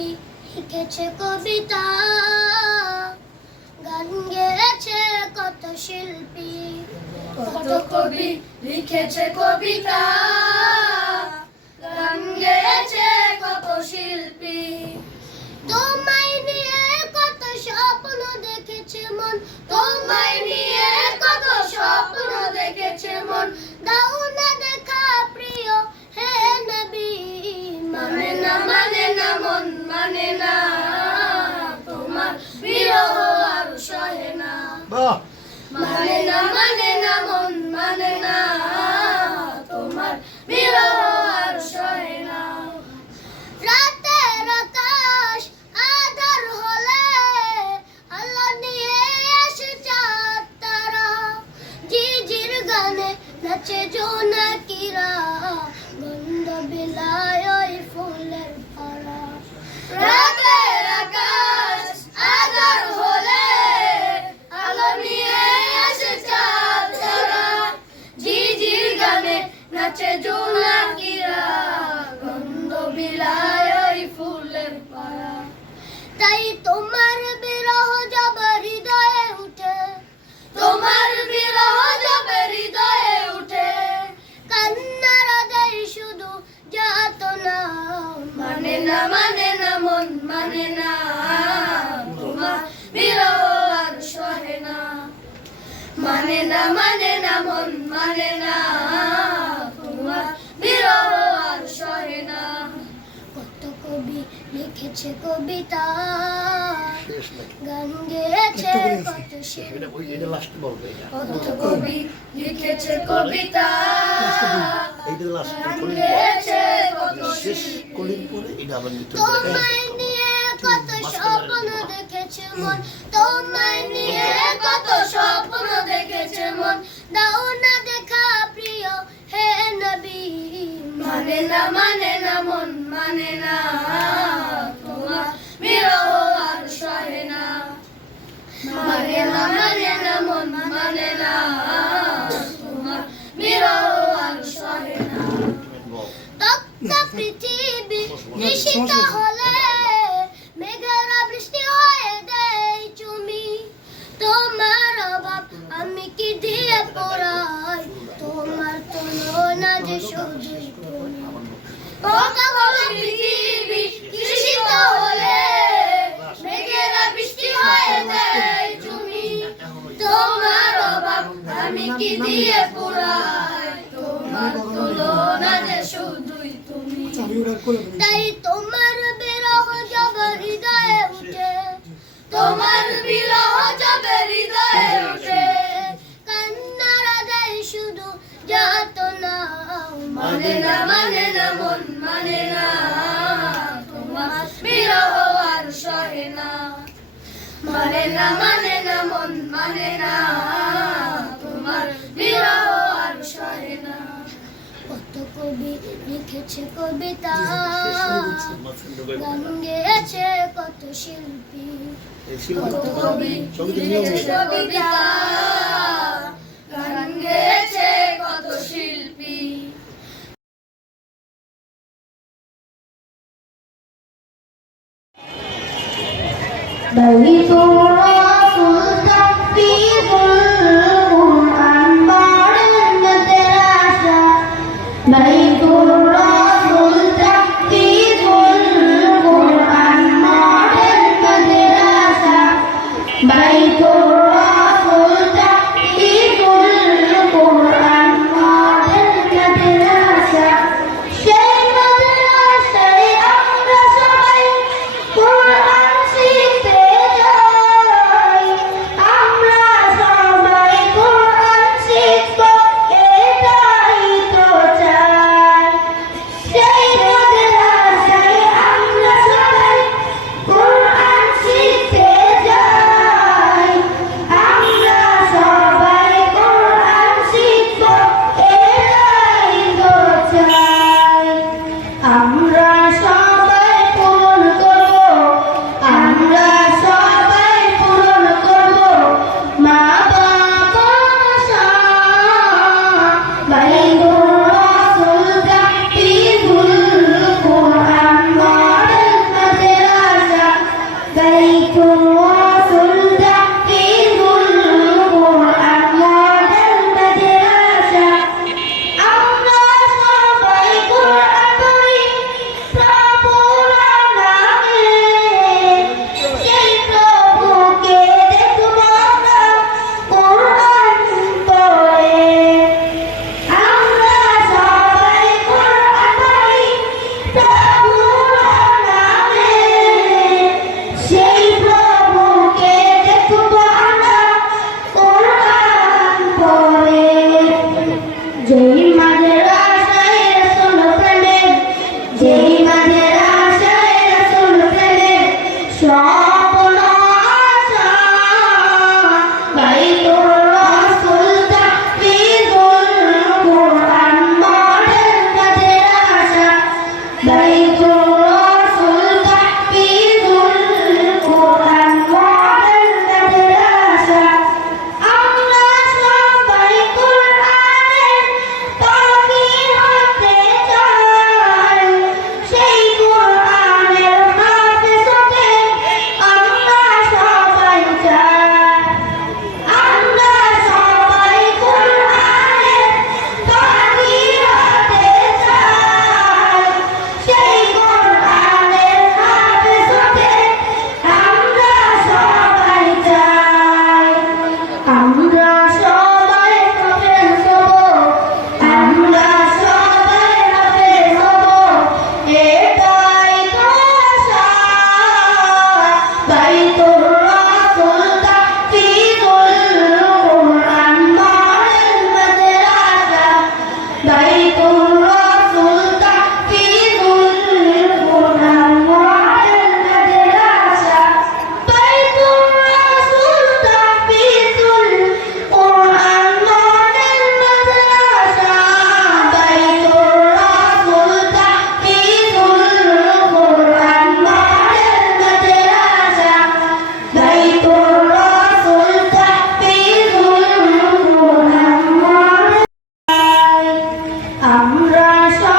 কবি লিখেছে কবিতা, গান গেয়েছে কত শিল্পী। কত কবি লিখেছে কবিতা, গান গেয়েছে কত শিল্পী। তোমায় নিয়ে কত স্বপ্ন দেখেছে মন, তোমায় নিয়ে কত স্বপ্ন দেখেছে মন। দাও না দেখা প্রিয় হে নবী। মানে না মানে না মন মানে না, তোমার বিরহ আর সহে না। মানে না মানে না মন মানে না, তোমার বিরহ আর সহে না। রাতের আকাশ আঁধার হলে আল্লাহ নিয়ে আসে চাঁদ তারা, ঝিঝির গানে নাচে জোনাকিরা, গন্ধ বিলায় ওই ফুলের পাড়া। রাতের আকাশ আঁধার হলে আলো নিয়ে আসে চাঁদ তারা, ঝিঝির গানে নাচে জোনাকিরা, গন্ধ বিলায় ওই ফুলের পাড়া। তাই তোমার বিরহ জব হৃদয়ে উঠে, তোমার বিরহ যাবে হৃদয়ে উঠে, কান্নারা দেয় শুধু যাতনা। মানে না মানে না মন মানে না, তোমার বিরহ আর সহে না। মানে না মানে না মন মানে না, তোমার বিরহ আর সহে না। কত কবি লিখেছে কবিতা, গান গেয়েছে কত শিল্পী। কত কবি লিখেছে কবিতা, গান গেয়েছে কত শিল্পী। তোমায় নিয়ে কত স্বপ্ন দেখেছে মন, তোমায় নিয়ে কত স্বপ্ন দেখেছে মন। দাও না দেখা প্রিয় হে নবী। মানে না মানে না মন মানে না, তোমার বিরহ আর সহে না। মানে না মানে না মন মানে না, তোমার বিরহ আর সহে না। তপ্ত পৃথিবী তৃষিত হলে মেঘেরা বৃষ্টি হয়ে দেয় চুমি, তোমার অভাব আমি কি দিয়ে পড়াই, তোমার তুলনা যে শুধুই তুমি। কত কবি পৃথিবী তৃষিত হলে মেঘেরা বৃষ্টি হয়ে দেয় চুমি, তোমার অভাব আমি কি দিয়ে পুরাই, তোমার তুলনা যে শুধুই তুমি। তাই তোমার বিরহ জব হৃদয়ে উঠে, তোমার বিরহ যাবে হৃদয়ে উঠে, কান্নারা দেয় শুধু যাতনা। মানে না মানে না মন মানে না, তোমার বিরহ আর সহে না। মানে না মানে না মন মানে না, তোমার বিরহ আর সহে না। কত কবি লিখেছে কবিতা, গান গেয়েছে কত শিল্পী। কত কবি লিখেছে কবিতা, গান গেয়েছে কত শিল্পী। بيت الرسول تحفيظ القرآن بعد المدرسة. بيت الرسول تحفيظ القرآن بعد المدرسة. بيت الرسول تحفيظ القرآن بعد المدرسة. সেই মাদ্রাসায় আমরা সবাই কোরআন শিখতে যাই। ভালোবাসা